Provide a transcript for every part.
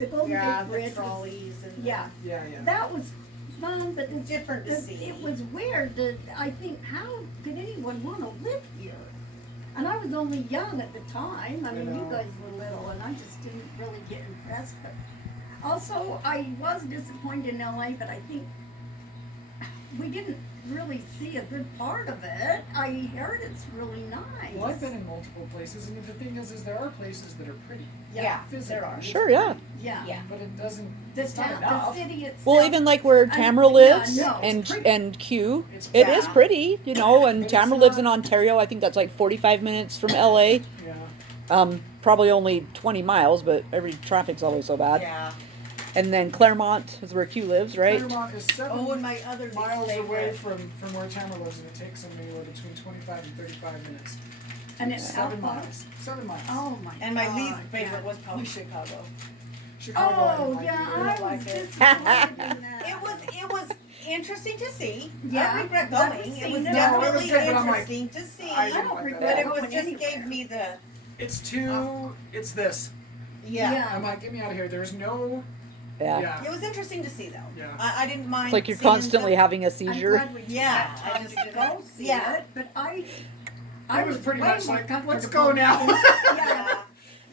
the Golden Yeah, Gate the Bridge was, trolleys and yeah, Yeah. that was fun, but it's different to see. it was weird that I think, how could anyone want to live here? And I was only young at the time. I mean, you know. guys were little, and I just didn't really get impressed. But also, I was disappointed in LA, but I think we didn't really see a good part of it. I heard it's really nice. Well, I've been in multiple places, and the thing is there are places that are pretty. Yeah, Physically. there are. Sure, yeah. Yeah. Yeah. But it doesn't. The It's not town, the enough. city itself. Well, even like where I- Tamara yeah, lives no, it's and pretty. and Q, It's it is Yeah. pretty, you know. And But it's Tamara lives in not- Ontario. I think that's like 45 minutes from LA. Yeah. Probably only 20 miles, but every traffic's always so bad. Yeah. And then Claremont is where Q lives, right? Claremont is 7 Oh, and my other miles favorite. away from where Tamara lives, and it takes them anywhere between 25 and 35 minutes. And it's how 7 far? miles. 7 miles. Oh my And my God, least yeah. favorite was probably Chicago. Chicago. I don't Oh like yeah, either. I was like it. disappointed in that. It was interesting to see. Yeah, I regret I've going. It seen was it. No, it was definitely good, but I'm like, interesting to see. I I didn't don't like regret that. But it going was just anywhere. gave me the It's too. It's this. yeah. I'm like, get me out of here. There's no. Yeah. Yeah. It was interesting to see though. Yeah. I didn't mind. It's like you're seeing constantly them. having a I'm seizure. glad we Yeah, had I time just to didn't- go see yeah. it, but I It was pretty way much more like, comfortable let's go now. yeah.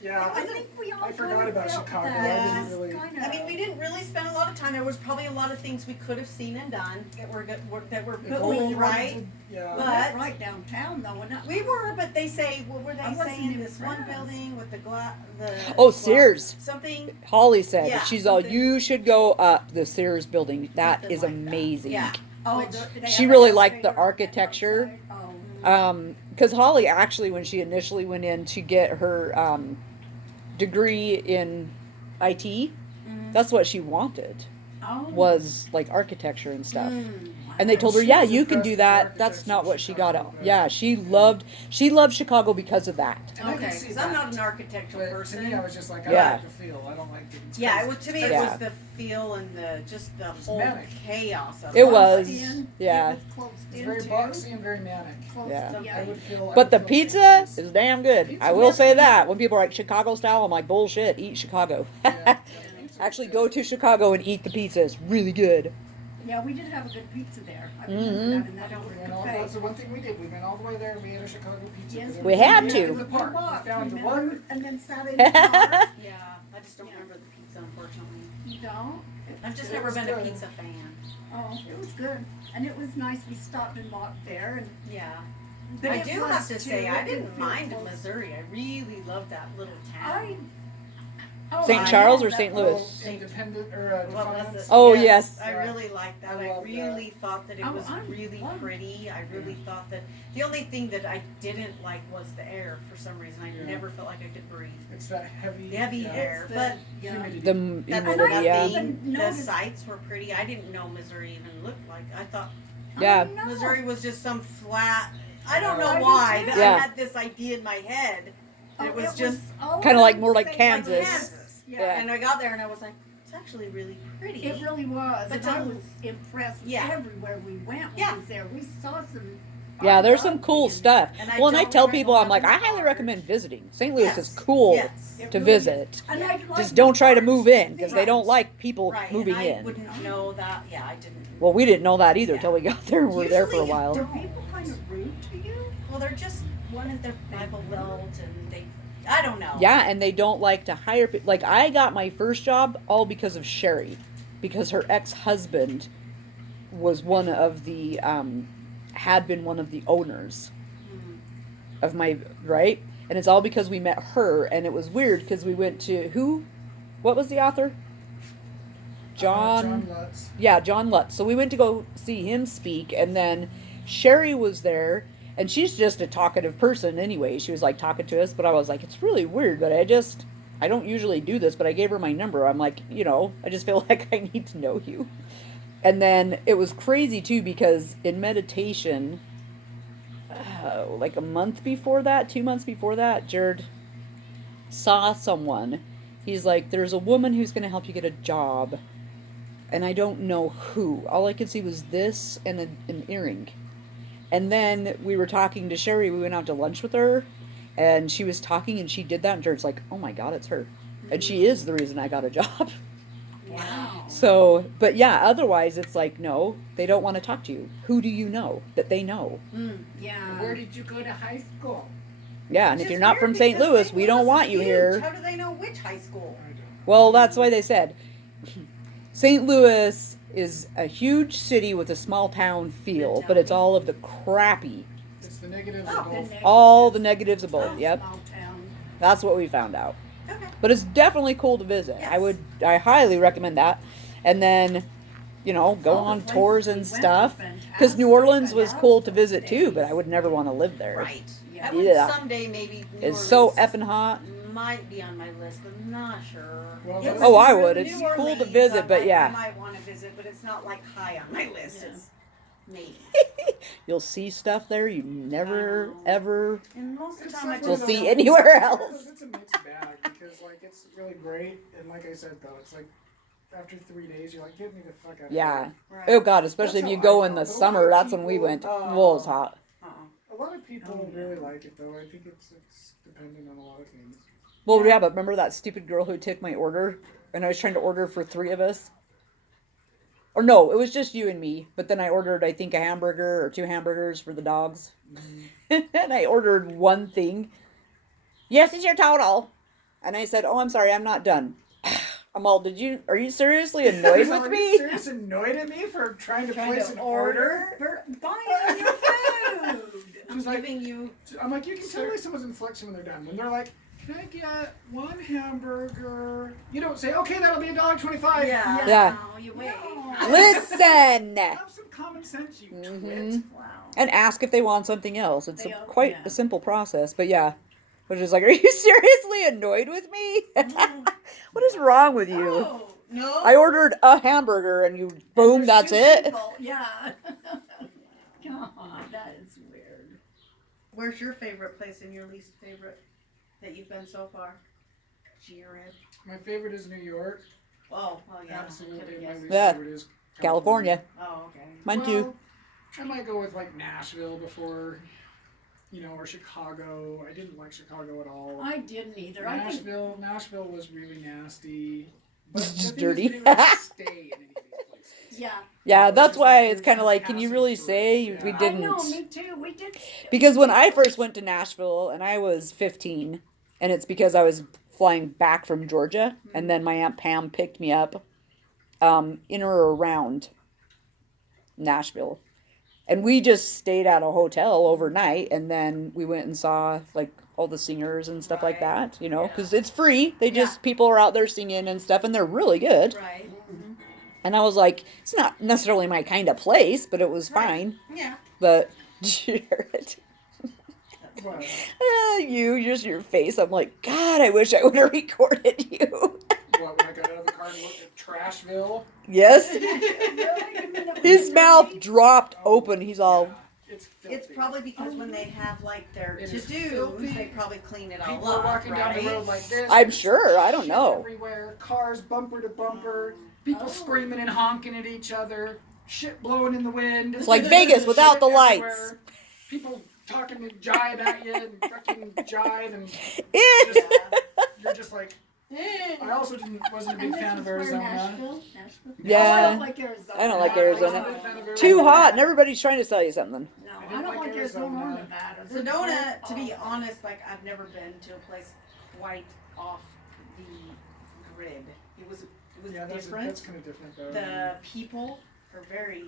Yeah. I think we all I forgot kind of about felt Chicago. that. I didn't Just really- kinda- I mean, we didn't really spend a lot of time. There was probably a lot of things we could have seen and done that were If But only we- you wanted right. to- yeah. we But- went right downtown though, and We were, but they say what were I they wasn't saying? This one impressed. building with the Oh, Sears. something. Holly said Yeah, she's all, something- you should go up the Sears building. That Something is like that. amazing. Yeah. oh, Which- they She have really an liked the elevator architecture. outside. Oh. Because Holly actually, when she initially went in to get her degree in IT, that's what she wanted, Oh. was like architecture and stuff. Mm. And they told her, She yeah, was you can impressed do with the that. That's architecture not of what she got Chicago, out. but- Yeah, she loved Chicago because of that. And I can Okay, see because I'm that. not an architectural But to person. me, I was just like, I Yeah. like the feel. I don't like the. Yeah, it was to me. It Yeah. was the feel and the just the It's whole manic. chaos of It Closed was, in. yeah. It was closed It's in very too. boxy and very manic. Closed Yeah. in. I would feel. I But would the feel pizza anxious. is damn good. Pizza I will is say good. that. When people are like Chicago style, I'm like, bullshit, eat Chicago. Yeah. Actually, go to Chicago and eat the pizza. It's really good. Yeah, we did have a good pizza there. I Mhm. remember that in We that went all, cafe. that's the one thing we did. We went all the way there and we ate a Chicago pizza. Yes, We had ate to. it in the park. walked, We found the remember? one. And then sat in the car. Yeah, I just don't Yeah. remember the pizza, unfortunately. You don't? I've just It never was been a good. pizza fan. Oh, it was good. And it was nice. We stopped and walked there. And Yeah. but I it do was have to too- say, it I didn't feel mind close. Missouri. I really loved that little town. St. I Charles know or that St. little- Louis? Independent or What was Defiance. it? Oh, yes. I really liked that. I I love really thought that it Oh, was I really love it. pretty. I really thought that the only thing that I didn't like was the air for some reason. I Yeah. never felt like I could breathe. It's that heavy. The heavy yeah, air, It's the- but yeah. humidity. The that's humidity, I yeah. even the noticed- sights were pretty. I didn't know Missouri even looked like. I thought Yeah. I know. Missouri was just some flat. I don't know I do why, too. but Yeah. I had this idea in my head. Oh, It was just all Kinda like I'm more like saying, Kansas. Kansas. Yeah. And I got there and I was like, it's actually really pretty. It really was. But And I to- was impressed with Yeah. everywhere we went when Yeah. we was there. We saw some. Yeah, there's some art cool and- stuff. And I Well, and I don't tell regret people, I'm like, I having highly cars. recommend visiting. St. Louis Yes. is cool Yes. It to really is. visit. And I like Just the don't try to parks. move in because they Right. don't like people Right. moving and I in. wouldn't know that. Yeah, I didn't. Well, we didn't know that either Yeah. till we got there and were there for a Usually you while. Are people kind of rude to you? Well, they're just wanted their Bible Belt and they. I don't know. Yeah, and they don't like to hire people. Like, I got my first job all because of Sherry, because her ex-husband was one of the, had been one of the owners Mhm. of my, right? And it's all because we met her, and it was weird because we went to, what was the author? John Lutz. Yeah, John Lutz. So we went to go see him speak, and then Sherry was there, and she's just a talkative person anyway. She was like talking to us, but I was like, it's really weird, but I don't usually do this, but I gave her my number. I'm like, I just feel like I need to know you. And then it was crazy too, because in meditation, like a month before that, 2 months before that, Jared saw someone. He's like, there's a woman who's going to help you get a job. And I don't know who. All I could see was this and an earring. And then we were talking to Sherry. We went out to lunch with her. And she was talking and she did that. And Jared's like, oh my God, it's her. and she is the reason I got a job. Wow. So, but yeah, otherwise it's like, no, they don't want to talk to you. Who do you know that they know? Yeah. Where did you go to high school? Yeah, and Which if is you're not weird from St. because Louis, St. we don't Louis want is you huge. here. How do they know which high school? I don't. Well, that's why they said St. Louis is a huge city with a small town feel, but it's all of the crappy, It's the negatives Oh, of both. all the negatives of both. Oh, Yep, small town. that's what we found out. Okay. But it's definitely cool to visit. Yes. I highly recommend that. And then, you know, go All the on places tours we and went were stuff. Because fantastic. New Orleans I was loved cool to those visit too, but days. I would never want to live there. Right. Yeah. I would Yeah. someday maybe. New It's so Orleans effing hot. might be on my list, but I'm not sure. Well, It's Oh, I would. New It's cool to Orleans, visit, I'm but like, yeah. I might want to visit, but it's not like high on my list. Yeah. It's maybe. You'll see stuff there you never, I know. ever. And most of the It's time, I like We'll just one of see those- anywhere else. It's a mixed bag because like it's really great, and like I said though, it's like after 3 days you're like, get me the fuck out of Yeah. here. Right. Oh God, especially That's if you how go I in the felt. A lot summer. of That's when we people- went. Oh. Well, it's hot. A lot of people really like it though. I think it's dependent on a lot of things. Well, yeah, but remember that stupid girl who took my order, and I was trying to order for 3 of us. Or no, it was just you and me. But then I ordered, I think, a hamburger or 2 hamburgers for the dogs. And I ordered one thing. Yes, it's your total. And I said, "Oh, I'm sorry, I'm not done." I'm all, are you seriously annoyed So with are me? you serious annoyed at me for trying to place an order? For buying your food. I was like, Giving you. I'm like, you can tell by someone's inflection when they're done. When they're like, "Can I get 1 hamburger?" You don't say, "Okay, that'll be $1.25." Yeah. Yeah. No, you wait. No. Listen! Have some common sense, you twit. Mhm. Wow. And ask if they want something else. It's They all- quite yeah. a simple process. But yeah, I was just like, are you seriously annoyed with me? What is wrong with you? Oh, no. I ordered a hamburger and you, boom, And that's there's 2 it. people. Yeah. God, that is weird. Where's your favorite place and your least favorite that you've been so far? Jared. My favorite is New York. Oh, well, yeah. Absolutely. Could've And my guessed. least Yeah. favorite is California. Oh, okay. Mine too. I might go with like Nashville before, or Chicago. I didn't like Chicago at all. I didn't either. I think Nashville was really nasty. But the thing Dirty. is, we didn't really stay in any of these places. yeah. Yeah, It's that's just why like it's you're kind of just like, can you passing really through. say Yeah. we I didn't? know, me too. We did. Because when I first went to Nashville and I was 15, and it's because I was flying back from Georgia, and then my Aunt Pam picked me up in or around Nashville. And we just stayed at a hotel overnight, and then we went and saw like all the singers and stuff like Right. that, because Yeah. it's free. They just, people are out there singing and stuff, and they're really good. Right. And I was like, it's not necessarily my kind of place, but it was Right. fine. Yeah. But Jared, Well, you, just your face. I'm like, God, I wish I would have recorded you. what, when I got out of the car and looked at Trashville? Yes. Really? His mouth dropped open. He's all, Yeah, it's filthy. It's probably because when they have like their It is to-dos, filthy. they probably clean it all People are up, walking right? down the road like this. I'm sure, I don't Shit know. Everywhere, cars bumper to bumper, people Oh. screaming and honking at each other, shit blowing in the wind. It's like Vegas without Shit the lights. everywhere. People talking to jive at you and fucking jive, and eh. you're just like. I also wasn't a big And fan this of was where Arizona. Nashville? Yeah. Oh, I don't like Arizona. I don't like I Arizona. wasn't a big fan of Arizona. Too hot, and everybody's trying to sell you something. No, I I, didn't don't like like Arizona or Arizona. Nevada. They're Sedona, both to be awful. honest, like I've never been to a place quite off the grid. It was Yeah, different. that's kind of different though. The people are very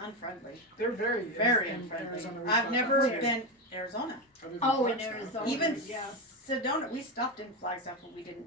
unfriendly. They're very in Unfriendly. Arizona, we I've found never out, too. been Arizona. Other than Oh, in Flagstaff. Arizona. Even yeah. Sedona, we stopped in Flagstaff, but we didn't